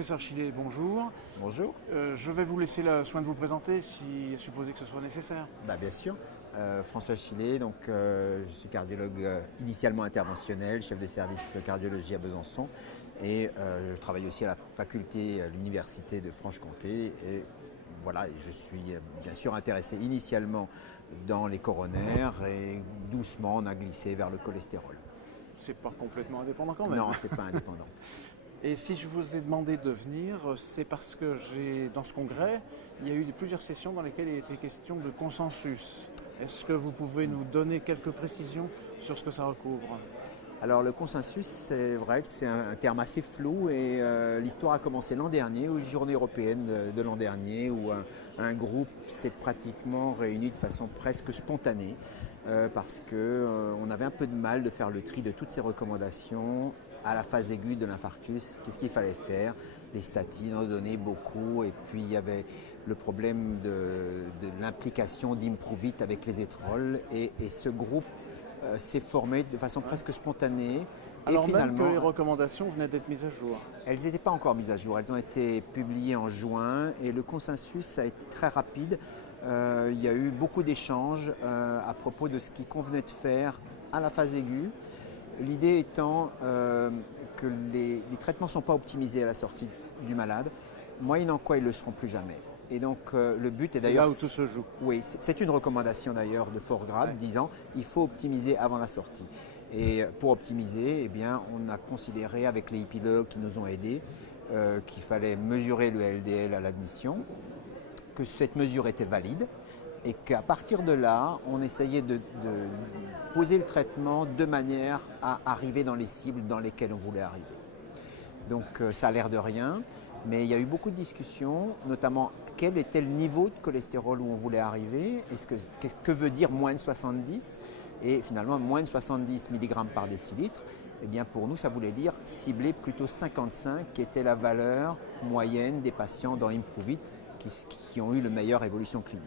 Professeur Chillet, bonjour. Bonjour. Je vais vous laisser le soin de vous présenter, si supposé que ce soit nécessaire. Bien sûr. François Chillet, je suis cardiologue initialement interventionnel, chef de service cardiologie à Besançon et je travaille aussi à la faculté à l'université de Franche-Comté et voilà, je suis bien sûr intéressé initialement dans les coronaires et doucement on a glissé vers le cholestérol. C'est pas complètement indépendant quand même. Non, c'est pas indépendant. Et si je vous ai demandé de venir, c'est parce que dans ce congrès, il y a eu plusieurs sessions dans lesquelles il était question de consensus. Est-ce que vous pouvez nous donner quelques précisions sur ce que ça recouvre? Alors le consensus, c'est vrai que c'est un terme assez flou et l'histoire a commencé l'an dernier, aux Journées européennes de l'an dernier, où un groupe s'est pratiquement réuni de façon presque spontanée parce qu'on avait un peu de mal de faire le tri de toutes ces recommandations à la phase aiguë de l'infarctus. Qu'est-ce qu'il fallait faire? Les statines en donnaient beaucoup et puis il y avait le problème de l'implication d'Improvit avec les étrols et ce groupe s'est formé de façon presque spontanée. Alors même que les recommandations venaient d'être mises à jour. Elles n'étaient pas encore mises à jour, elles ont été publiées en juin et le consensus a été très rapide. Il y a eu beaucoup d'échanges à propos de ce qu'il convenait de faire à la phase aiguë. L'idée étant que les traitements ne sont pas optimisés à la sortie du malade, moyennant quoi ils ne le seront plus jamais. Et donc le but est d'ailleurs… C'est là où tout se joue. Oui, c'est une recommandation d'ailleurs de fort grade disant qu'il faut optimiser avant la sortie. Et pour optimiser, eh bien, on a considéré avec les épidémiologues qui nous ont aidés qu'il fallait mesurer le LDL à l'admission, que cette mesure était valide et qu'à partir de là, on essayait de poser le traitement de manière à arriver dans les cibles dans lesquelles on voulait arriver. Donc ça a l'air de rien, mais il y a eu beaucoup de discussions, notamment quel était le niveau de cholestérol où on voulait arriver, que veut dire moins de 70, et finalement moins de 70 mg par décilitre. Eh bien pour nous, ça voulait dire cibler plutôt 55, qui était la valeur moyenne des patients dans Improvit qui ont eu la meilleure évolution clinique.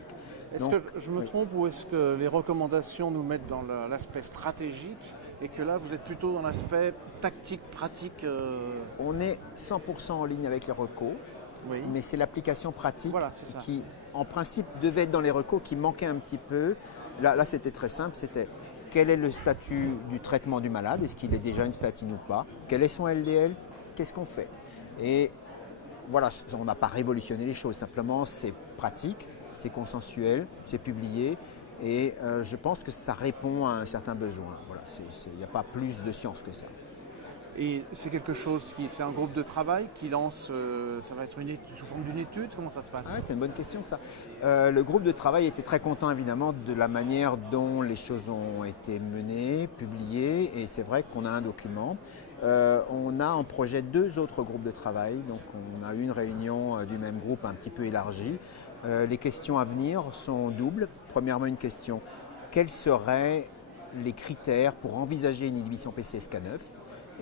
Est-ce que je me trompe ou est-ce que les recommandations nous mettent dans l'aspect stratégique et que là vous êtes plutôt dans l'aspect tactique, pratique On est 100% en ligne avec les recos, mais c'est l'application pratique qui en principe devait être dans les recos qui manquait un petit peu. Là c'était très simple, c'était quel est le statut du traitement du malade, est-ce qu'il est déjà une statine ou pas, quel est son LDL, qu'est-ce qu'on fait. Et voilà, on n'a pas révolutionné les choses, simplement c'est pratique, c'est consensuel, c'est publié et je pense que ça répond à un certain besoin. Voilà, il n'y a pas plus de science que ça. Et c'est quelque chose c'est un groupe de travail qui lance, ça va être sous forme d'une étude, comment ça se passe? C'est une bonne question ça. Le groupe de travail était très content évidemment de la manière dont les choses ont été menées, publiées et c'est vrai qu'on a un document. On a en projet 2 autres groupes de travail, donc on a eu une réunion du même groupe un petit peu élargie. Les questions à venir sont doubles. Premièrement une question, quels seraient les critères pour envisager une inhibition PCSK9?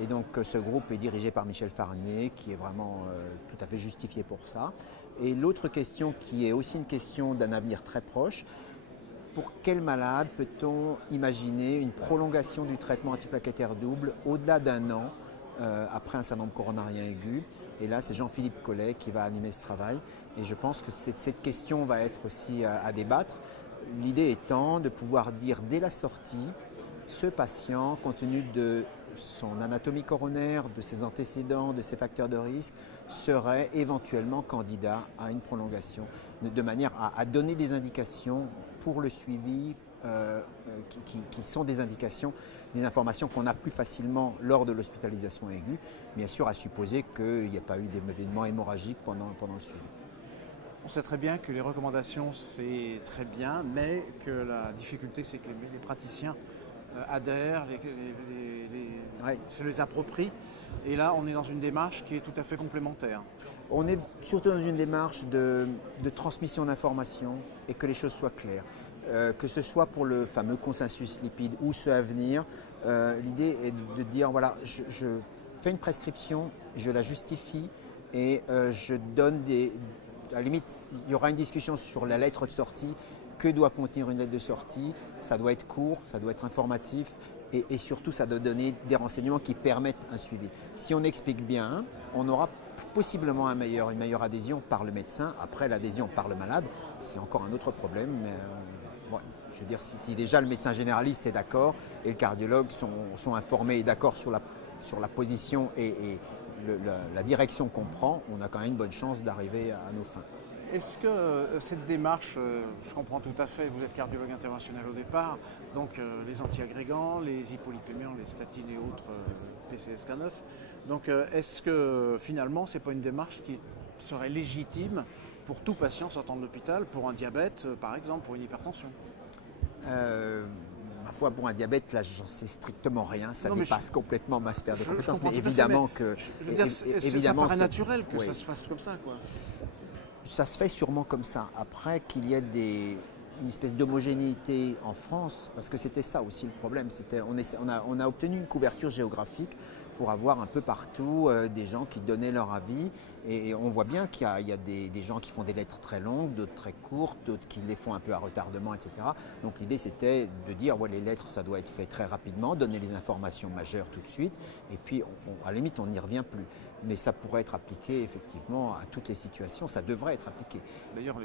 Et donc ce groupe est dirigé par Michel Farnier qui est vraiment tout à fait justifié pour ça. Et l'autre question qui est aussi une question d'un avenir très proche, pour quel malade peut-on imaginer une prolongation du traitement antiplaquettaire double au-delà d'un an après un syndrome coronarien aigu? Et là, c'est Jean-Philippe Collet qui va animer ce travail. Et je pense que cette question va être aussi à débattre. L'idée étant de pouvoir dire dès la sortie, ce patient, compte tenu de son anatomie coronaire, de ses antécédents, de ses facteurs de risque, serait éventuellement candidat à une prolongation, de manière à donner des indications pour le suivi qui sont des indications, des informations qu'on a plus facilement lors de l'hospitalisation aiguë, bien sûr à supposer qu'il n'y a pas eu d'événements hémorragiques pendant le suivi. On sait très bien que les recommandations c'est très bien, mais que la difficulté c'est que les praticiens adhèrent, se les approprient. Et là, on est dans une démarche qui est tout à fait complémentaire. On est surtout dans une démarche de transmission d'informations et que les choses soient claires. Que ce soit pour le fameux consensus lipide ou ceux à venir, l'idée est de dire, voilà, je fais une prescription, je la justifie et je donne à la limite, il y aura une discussion sur la lettre de sortie. Que doit contenir une lettre de sortie? Ça doit être court, ça doit être informatif et surtout ça doit donner des renseignements qui permettent un suivi. Si on explique bien, on aura possiblement une meilleure adhésion par le médecin. Après, l'adhésion par le malade, c'est encore un autre problème. Mais, je veux dire, si déjà le médecin généraliste est d'accord et le cardiologue sont informés et d'accord sur la position et la direction qu'on prend, on a quand même une bonne chance d'arriver à nos fins. Est-ce que cette démarche, je comprends tout à fait, vous êtes cardiologue interventionnel au départ, donc les antiagrégants, les hypolipémiants, les statines et autres PCSK9, donc est-ce que finalement ce n'est pas une démarche qui serait légitime pour tout patient sortant de l'hôpital, pour un diabète par exemple, pour une hypertension? Ma foi, pour un diabète, là, j'en sais strictement rien. Ça dépasse complètement ma sphère de compétences. Mais évidemment que... évidemment, ça paraît naturel que ça se fasse comme ça, quoi. Ça se fait sûrement comme ça. Après, qu'il y ait une espèce d'homogénéité en France, parce que c'était ça aussi le problème. On a obtenu une couverture géographique pour avoir un peu partout des gens qui donnaient leur avis. Et on voit bien qu'il y a des gens qui font des lettres très longues, d'autres très courtes, d'autres qui les font un peu à retardement, etc. Donc l'idée c'était de dire, les lettres ça doit être fait très rapidement, donner les informations majeures tout de suite, et puis à la limite on n'y revient plus. Mais ça pourrait être appliqué effectivement à toutes les situations, ça devrait être appliqué. D'ailleurs,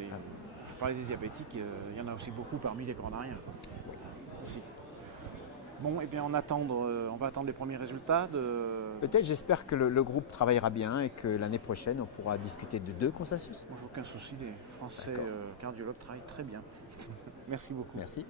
je parlais des diabétiques, il y en a aussi beaucoup parmi les coronariens. Oui, aussi. Bon, et bien on va attendre les premiers résultats. Peut-être, j'espère que le groupe travaillera bien et que l'année prochaine on pourra discuter de 2 consensus. Moi, j'ai aucun souci, les Français cardiologues travaillent très bien. Merci beaucoup. Merci.